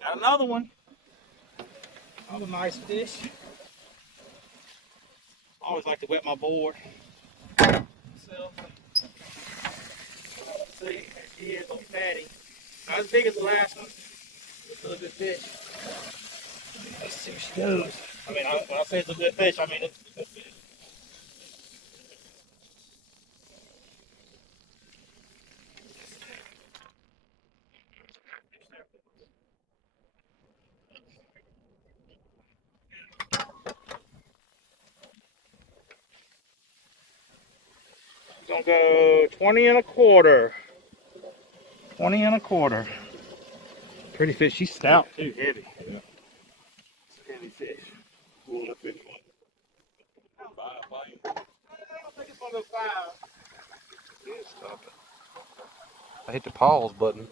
Got another one. Another nice fish. Always like to wet my board. So, see, he is a fatty. Not as big as the last one. It's still a good fish. Let's see where she goes. I mean, when I say it's a good fish, I mean it's a good fish. It's gonna go 20 and a quarter. 20 and a quarter. Pretty fish. She's stout too, heavy. Yeah. It's a heavy fish. Cool that fish one. I don't think it's gonna go 5. Yeah, stop it. I hit the pause button.